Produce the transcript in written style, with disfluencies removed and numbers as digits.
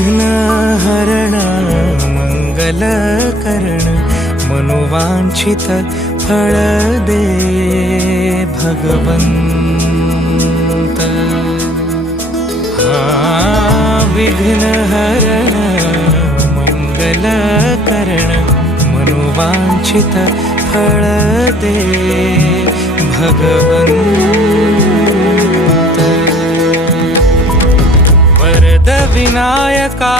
विघ्नहरण मंगलकरण मनोवांछित फळ दे भगवंत। विघ्नहरण मंगलकरण मनोवांछित फळ दे भगवंत। वरद विनायका